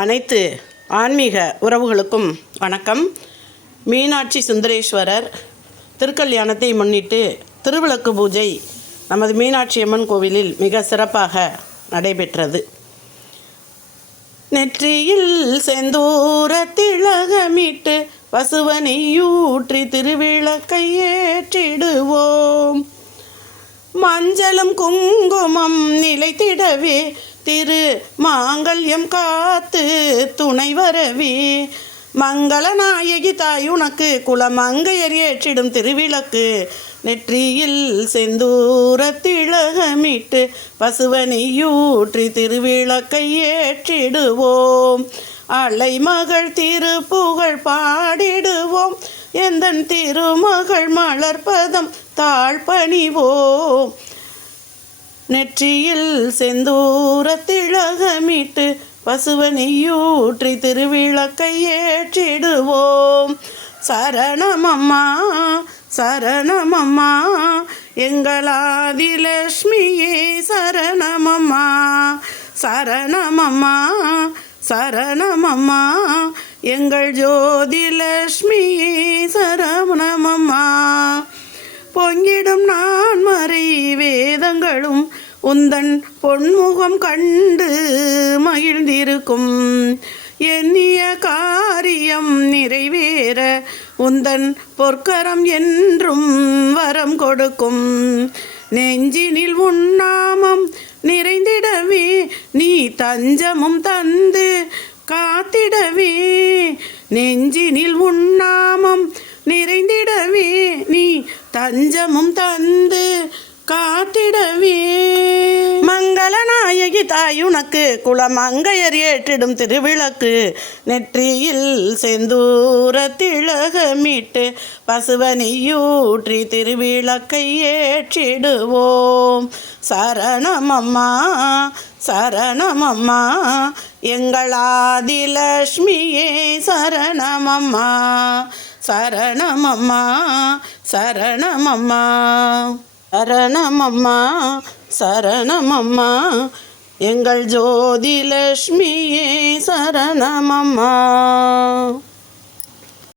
அனைத்து ஆன்மீக உறவுகளுக்கும் வணக்கம். மீனாட்சி சுந்தரேஸ்வரர் திருக்கல்யாணத்தை முன்னிட்டு திருவிளக்கு பூஜை நமது மீனாட்சி அம்மன் கோவிலில் மிக சிறப்பாக நடைபெற்றது. நெற்றியில் செந்தூர திலகமிட்டு பசுவனையூற்றி திருவிளக்கை ஏற்றிடுவோம். மஞ்சளும் குங்குமம் நிலைத்திடவே திரு மாங்கல்யம் காத்து துணை வரவே மங்களநாயகி தாய் உனக்கு குலமங்கையர் ஏற்றிடும் திருவிளக்கு. நெற்றியில் செந்தூர திலகமிட்டு பசுவனையூற்றி திருவிளக்கை ஏற்றிடுவோம். அலைமகள் திருப்புகழ் பாடிடுவோம். எந்தன் திருமகள் மலர்பதம் தாழ்பணிவோம். நெற்றியில் செந்தூர திலகமிட்டு பசுவனையூற்றி திருவிளக்கை ஏற்றிடுவோம். சரணமம்மா சரணமம்மா எங்களாதிலட்சுமியே சரணமம்மா. சரணமம்மா சரணமம்மா எங்கள் ஜோதிலட்சுமியே சரணமம்மா. பொங்கிடும் நான்மறை வேதங்களும் உந்தன் பொன்முகம் கண்டு மகிழ்ந்திருக்கும். எண்ணிய காரியம் நிறைவேற உந்தன் பொற்கரம் என்றும் வரம் கொடுக்கும். நெஞ்சினில் உன்னாமம் நிறைந்திடவே நீ தஞ்சமும் தந்து காத்திடவே. நெஞ்சினில் உன்னாமம் நிறைந்திடவே நீ தஞ்சமும் தந்து காத்திடவே. மங்களநாயகி தாய் உனக்கு குலமங்கையர் ஏற்றிடும் திருவிளக்கு. நெற்றியில் செந்தூர திலகமிட்டு பசுவனையூற்றி திருவிளக்கை ஏற்றிடுவோம். சரணமம்மா சரணமம்மா எங்களாதிலட்சுமியே சரணமம்மா. சரணமம்மா சரணமம்மா சரணமம்மா சரணமம்மா எங்கள் ஜோதிலட்சுமியே சரணமம்மா.